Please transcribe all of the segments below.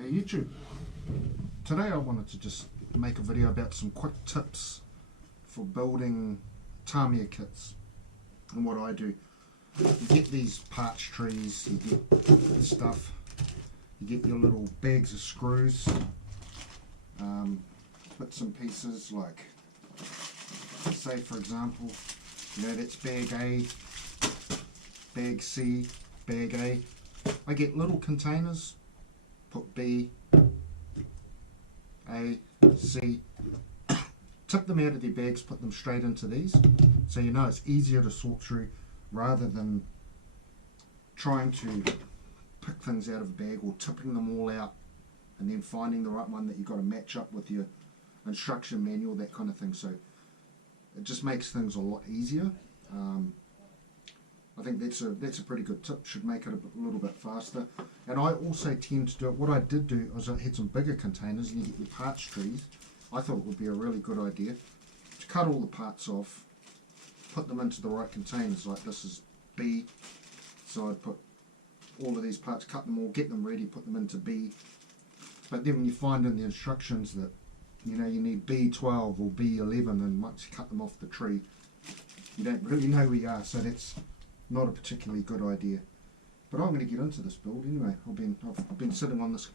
Hey YouTube, today I wanted to just make a video about some quick tips for building Tamiya kits and what I do. You get these parts trees, you get stuff, you get your little bags of screws, bits and pieces like, say for example, that's bag A, bag C, bag A. I get little containers, put B, A, C, tip them out of their bags, put them straight into these, so you know it's easier to sort through rather than trying to pick things out of a bag or tipping them all out and then finding the right one that you've got to match up with your instruction manual, that kind of thing. So it just makes things a lot easier. I think that's a pretty good tip, should make it a little bit faster. And I also tend to do it, what I did do was I had some bigger containers and you get your parts trees. I thought it would be a really good idea to cut all the parts off, put them into the right containers, like this is B, so I'd put all of these parts, cut them all, get them ready, put them into B. But then when you find in the instructions that you need B12 or B11, and once you cut them off the tree, you don't really know where you are, so that's not a particularly good idea. But I'm going to get into this build anyway. I've been sitting on this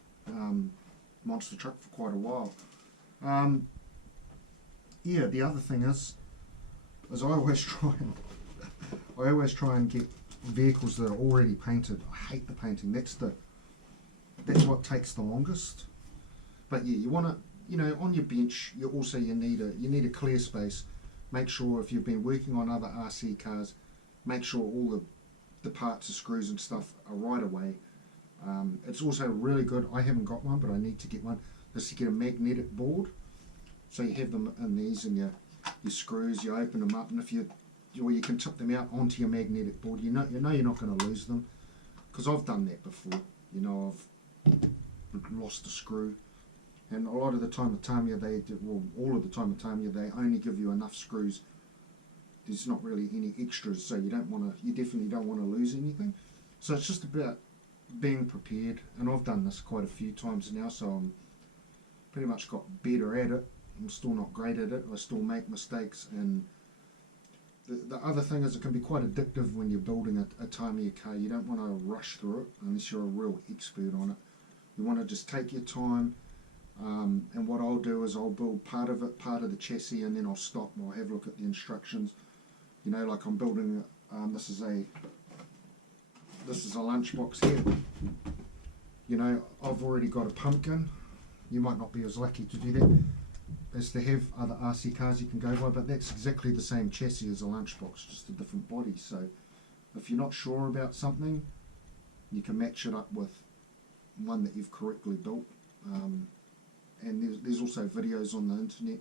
monster truck for quite a while. Yeah, the other thing is I always try and get vehicles that are already painted. I hate the painting. That's what takes the longest. But yeah, you want to, on your bench, you need a clear space. Make sure if you've been working on other RC cars, make sure all the parts, the screws and stuff are right away. It's also really good, I haven't got one but I need to get one, is to get a magnetic board. So you have them in these and your screws, you open them up, and you can tip them out onto your magnetic board. You know you're not going to lose them, because I've done that before. I've lost a screw, and a lot of the time with Tamiya all of the time with Tamiya they only give you enough screws. There's not really any extras, so you definitely don't want to lose anything. So it's just about being prepared, and I've done this quite a few times now, so I'm pretty much got better at it. I'm still not great at it, I still make mistakes, and the other thing is it can be quite addictive when you're building a Tamiya car. You don't want to rush through it unless you're a real expert on it. You want to just take your time, and what I'll do is I'll build part of the chassis, and then I'll stop and I'll have a look at the instructions. Like I'm building, this is a lunchbox here. I've already got a pumpkin. You might not be as lucky to do that as to have other RC cars you can go by, but that's exactly the same chassis as a lunchbox, just a different body. So if you're not sure about something, you can match it up with one that you've correctly built. And there's also videos on the internet.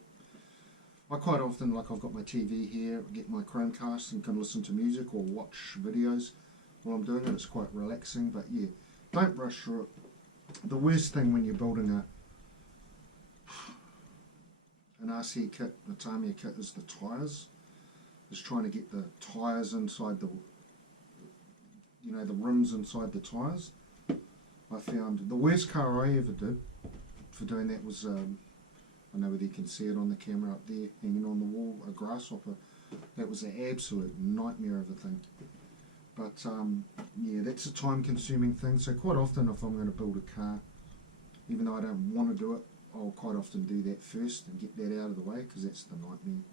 I quite often, like I've got my TV here, get my Chromecast and can listen to music or watch videos while I'm doing it. It's quite relaxing, but yeah, don't rush through it. The worst thing when you're building an RC kit, a Tamiya kit, is the tyres. Is trying to get the tyres inside the rims inside the tyres. I found the worst car I ever did for doing that was, I don't know whether you can see it on the camera up there, hanging on the wall, a grasshopper. That was an absolute nightmare of a thing. But yeah, that's a time consuming thing, so quite often if I'm going to build a car, even though I don't want to do it, I'll quite often do that first and get that out of the way, because that's the nightmare.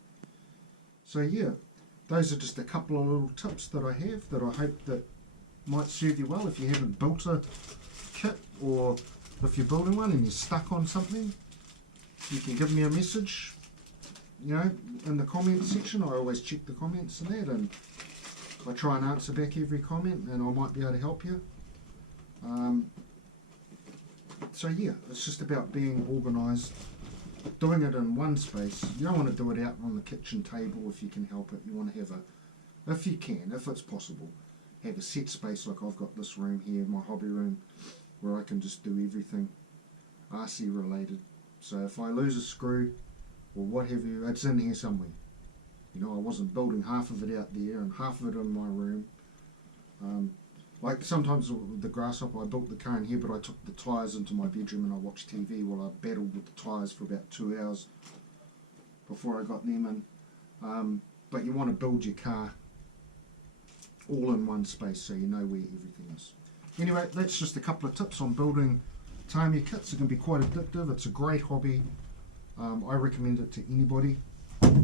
So yeah, those are just a couple of little tips that I have that I hope that might serve you well if you haven't built a kit, or if you're building one and you're stuck on something. You can give me a message, in the comment section. I always check the comments and that, and I try and answer back every comment, and I might be able to help you. So yeah, it's just about being organised, doing it in one space. You don't want to do it out on the kitchen table if you can help it. You want to have if it's possible, have a set space like I've got this room here, my hobby room, where I can just do everything RC related. So if I lose a screw or what have you, it's in here somewhere. I wasn't building half of it out there and half of it in my room. Like sometimes with the Grasshopper, I built the car in here, but I took the tyres into my bedroom and I watched TV while I battled with the tyres for about 2 hours before I got them in. But you want to build your car all in one space so you know where everything is. Anyway, that's just a couple of tips on building Tamiya kits. It can be quite addictive. It's a great hobby. I recommend it to anybody.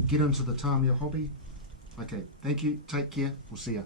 Get into the Tamiya hobby. Okay, thank you. Take care. We'll see ya.